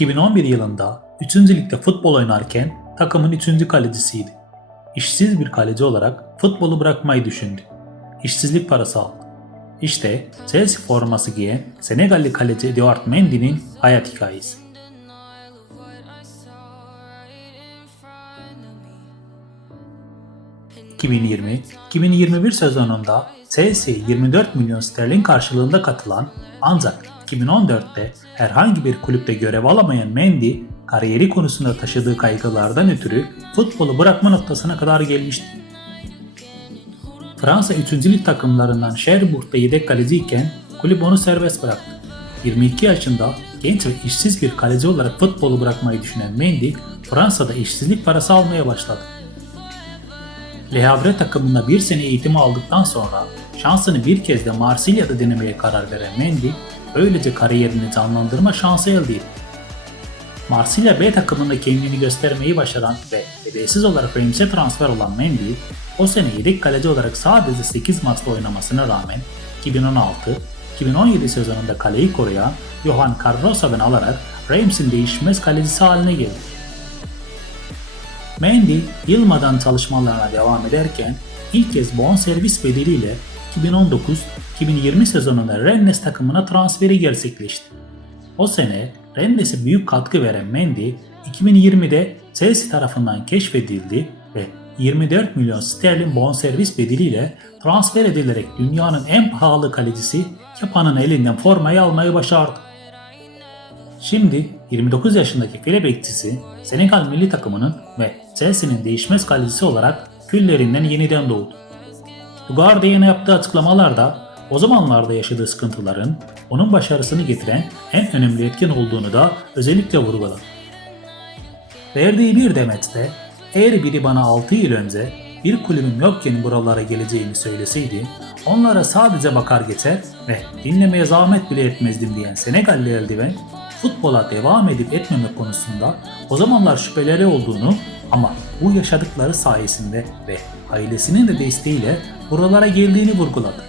2011 yılında 3. ligde futbol oynarken takımın 3. kalecisiydi. İşsiz bir kaleci olarak futbolu bırakmayı düşündü. İşsizlik parası aldı. İşte Chelsea forması giyen Senegalli kaleci Edouard Mendy'nin hayat hikayesi. ...2020-2021 sezonunda Chelsea 24 milyon sterlin karşılığında katılan ancak 2014'te herhangi bir kulüpte görev alamayan Mendy, kariyeri konusunda taşıdığı kaygılardan ötürü futbolu bırakma noktasına kadar gelmişti. Fransa 3. lig takımlarından Cherbourg'da yedek kaleciyken kulüp onu serbest bıraktı. 22 yaşında genç ve işsiz bir kaleci olarak futbolu bırakmayı düşünen Mendy, Fransa'da işsizlik parası almaya başladı. Le Havre takımında bir sene eğitimi aldıktan sonra şansını bir kez de Marsilya'da denemeye karar veren Mendy, böylece kariyerini canlandırma şansı elde etti. Marsilya B takımında kendini göstermeyi başaran ve bedelsiz olarak Reims'e transfer olan Mendy, o sene yedek kaleci olarak sadece 8 maçta oynamasına rağmen 2016-2017 sezonunda kaleyi koruyan Johan Carlosa'dan alarak Reims'in değişmez kalecisi haline geldi. Mendy yılmadan çalışmalarına devam ederken ilk kez bonservis bedeliyle 2019-2020 sezonunda Rennes takımına transferi gerçekleşti. O sene Rennes'e büyük katkı veren Mendy 2020'de Chelsea tarafından keşfedildi ve 24 milyon sterlin bonservis bedeliyle transfer edilerek dünyanın en pahalı kalecisi Kepan'ın elinden formayı almayı başardı. Şimdi 29 yaşındaki file bekçisi Senegal milli takımının ve Chelsea'nin değişmez kalecisi olarak küllerinden yeniden doğdu. Guardian'a yaptığı açıklamalarda o zamanlarda yaşadığı sıkıntıların onun başarısını getiren en önemli etken olduğunu da özellikle vurguladı. Verdiği bir demeçte eğer biri bana 6 yıl önce bir kulübüm yokken buralara geleceğimi söyleseydi onlara sadece bakar geçer ve dinlemeye zahmet bile etmezdim diyen Senegalli eldiven futbola devam edip etmemek konusunda o zamanlar şüpheleri olduğunu ama bu yaşadıkları sayesinde ve ailesinin de desteğiyle buralara geldiğini vurguladı.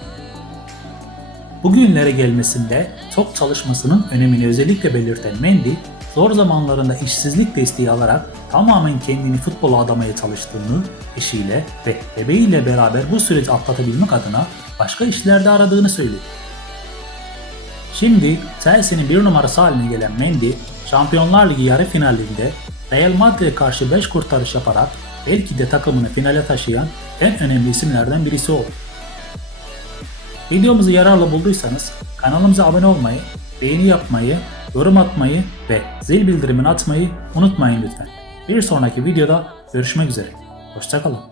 Bugünlere gelmesinde çok çalışmasının önemini özellikle belirten Mendy, zor zamanlarında işsizlik desteği alarak tamamen kendini futbola adamaya çalıştığını, eşiyle ve bebeğiyle beraber bu süreci atlatabilmek adına başka işlerde aradığını söyledi. Şimdi Chelsea'nin bir numarası haline gelen Mendy, Şampiyonlar Ligi yarı finalinde Real Madrid'e karşı 5 kurtarış yaparak belki de takımını finale taşıyan en önemli isimlerden birisi oldu. Videomuzu yararlı bulduysanız kanalımıza abone olmayı, beğeni yapmayı, yorum atmayı ve zil bildirimini atmayı unutmayın lütfen. Bir sonraki videoda görüşmek üzere. Hoşçakalın.